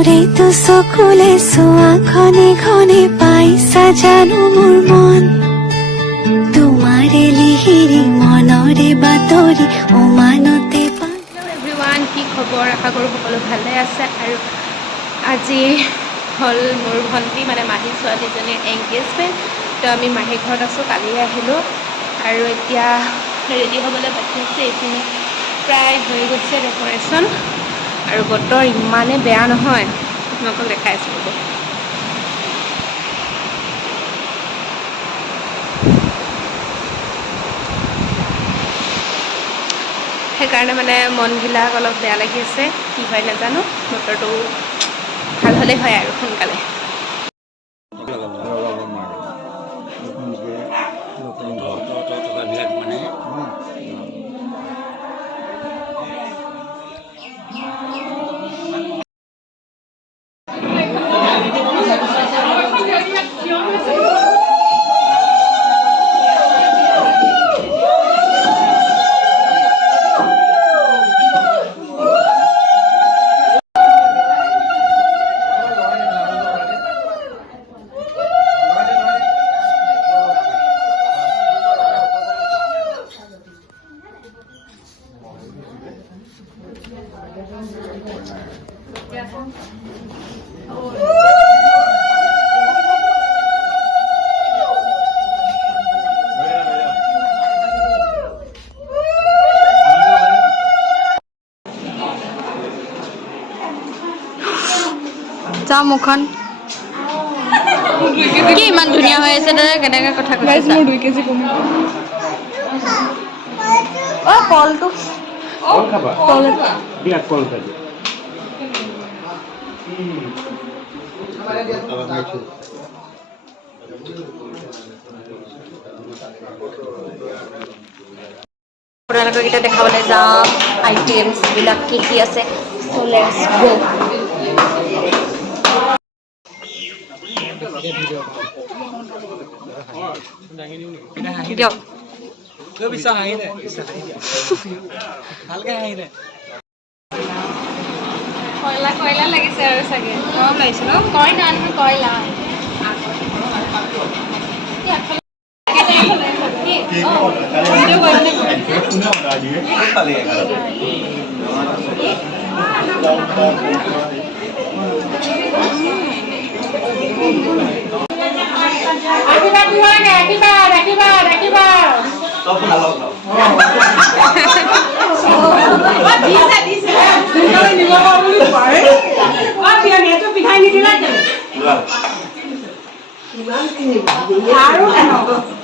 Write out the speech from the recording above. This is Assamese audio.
মোৰেই তো চকুলে চোৱা ঘনে ঘনে পাইছা জানো মোৰ মন তোমাৰে লিহিৰি মনৰে বাতৰি উমানতে এভৰিৱান কি খবৰ আশা কৰোঁ সকলো ভালে আছে আৰু আজি হ'ল মোৰ ভণ্টি মানে মাহী ছোৱালীজনীৰ এংগেজমেণ্ট তো আমি মাহী ঘৰত আছোঁ কালি আহিলোঁ আৰু এতিয়া ৰেডি হ'বলৈ বাকী আছে এইখিনি প্ৰায় হৈ গৈছে ডেক'ৰেশ্যন আৰু বতৰ ইমানেই বেয়া নহয় আপোনালোকক দেখাইছোঁ ৰ'ব সেইকাৰণে মানে মনবিলাক অলপ বেয়া লাগি আছে কি হয় নাজানো বতৰটো ভাল হ'লেই হয় আৰু সোনকালে চাওঁ মুখখন কি ইমান ধুনীয়া হৈ আছে দাদা কেনেকৈ কথা কৈছে মোৰ 2 কেজি কমি অ' কলটো কল দিয়া কল খাই আপোনালোকক এতিয়া দেখাবলৈ যাম আইটেমছবিলাক কি কি আছে চ' লেটছ গো দিয়ক কয়লা কয়লা লাগিছে আৰু চাগে গৰম লাগিছে ন কয়লা নহয় কয়লা আৰু